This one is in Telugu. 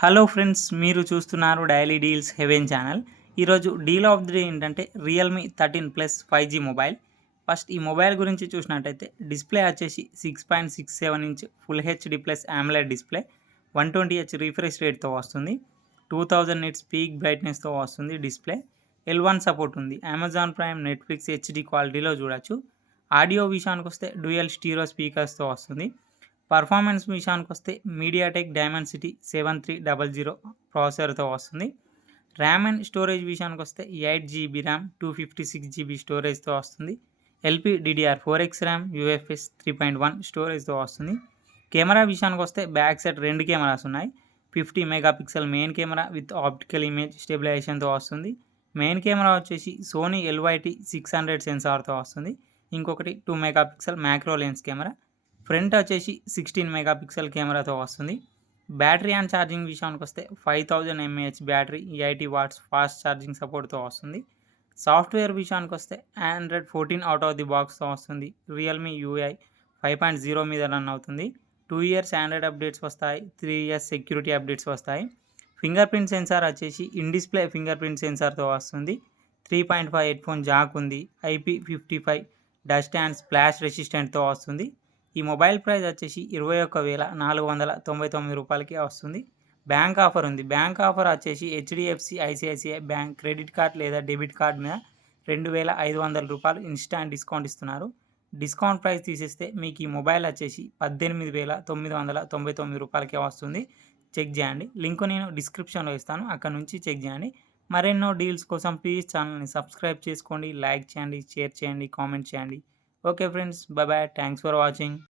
హలో ఫ్రెండ్స్, మీరు చూస్తున్నారు డైలీ డీల్స్ హెవెన్ ఛానల్. ఈరోజు డీల్ ఆఫ్ ది డే ఏంటంటే Realme 13 plus 5G mobile. First ఈ మొబైల్ గురించి చూసినట్టయితే డిస్ప్లే వచ్చేసి 6.67 inch full HD plus AMOLED display, 120Hz refresh రేట్తో వస్తుంది, 2000 నిట్స్ పీక్ బ్రైట్నెస్తో వస్తుంది. డిస్ప్లే L1 సపోర్ట్ ఉంది. అమెజాన్ ప్రైమ్, నెట్ఫ్లిక్స్ హెచ్డి క్వాలిటీలో చూడొచ్చు. ఆడియో విషయానికి వస్తే డ్యూయల్ స్టీరియో స్పీకర్స్తో వస్తుంది. పర్ఫార్మెన్స్ విషయానికి వస్తే మీడియాటెక్ డైమెన్సిటీ 7300 ప్రాసెసర్తో వస్తుంది. ర్యామ్ అండ్ స్టోరేజ్ విషయానికి వస్తే 8GB ర్యామ్, 256GB స్టోరేజ్తో వస్తుంది. LPDDR4X ర్యామ్, UFS 3.1 స్టోరేజ్తో వస్తుంది. కెమెరా విషయానికి వస్తే బ్యాక్ సైడ్ 2 కెమెరాస్ ఉన్నాయి. 50 megapixel main camera with optical image స్టెబిలైజేషన్తో వస్తుంది. మెయిన్ కెమెరా వచ్చేసి సోనీ LYT 600 సెన్సార్తో వస్తుంది. ఇంకొకటి 2 megapixel macro lens camera. Front వచ్చేసి 16 మెగాపిక్సెల్ కెమెరాతో వస్తుంది. బ్యాటరీ అండ్ ఛార్జింగ్ విషయానికి వస్తే 5000 mAh battery, 80 watts fast charging సపోర్ట్తో వస్తుంది. సాఫ్ట్వేర్ విషయానికి వస్తే Android 14 అవుట్ ఆఫ్ ది బాక్స్తో వస్తుంది. రియల్మీ UI 5.0 మీద రన్ అవుతుంది. 2 ఇయర్స్ ఆండ్రాయిడ్ అప్డేట్స్ వస్తాయి, 3 ఇయర్స్ సెక్యూరిటీ అప్డేట్స్ వస్తాయి. ఫింగర్ ప్రింట్ సెన్సార్ వచ్చేసి ఇన్ డిస్ప్లే ఫింగర్ ప్రింట్ సెన్సార్తో వస్తుంది. 3.5 హెడ్ఫోన్ జాక్ ఉంది. IP55 డస్ట్ అండ్ స్ప్లాష్ రెసిస్టెంట్తో వస్తుంది. ఈ మొబైల్ ప్రైస్ వచ్చేసి 21,499 రూపాయలకి వస్తుంది. బ్యాంక్ ఆఫర్ ఉంది. బ్యాంక్ ఆఫర్ వచ్చేసి HDFC ICICI bank credit card లేదా డెబిట్ కార్డ్ మీద 2,500 రూపాయలు ఇన్స్టాంట్ డిస్కౌంట్ ఇస్తున్నారు. డిస్కౌంట్ ప్రైస్ తీసేస్తే మీకు ఈ మొబైల్ వచ్చేసి 18,999 రూపాయలకే వస్తుంది. చెక్ చేయండి. లింక్ నేను డిస్క్రిప్షన్లో ఇస్తాను, అక్కడ నుంచి చెక్ చేయండి. మరెన్నో డీల్స్ కోసం ప్లీజ్ ఛానల్ని సబ్స్క్రైబ్ చేసుకోండి, లైక్ చేయండి, షేర్ చేయండి, కామెంట్ చేయండి. Okay friends, bye bye. Thanks for watching.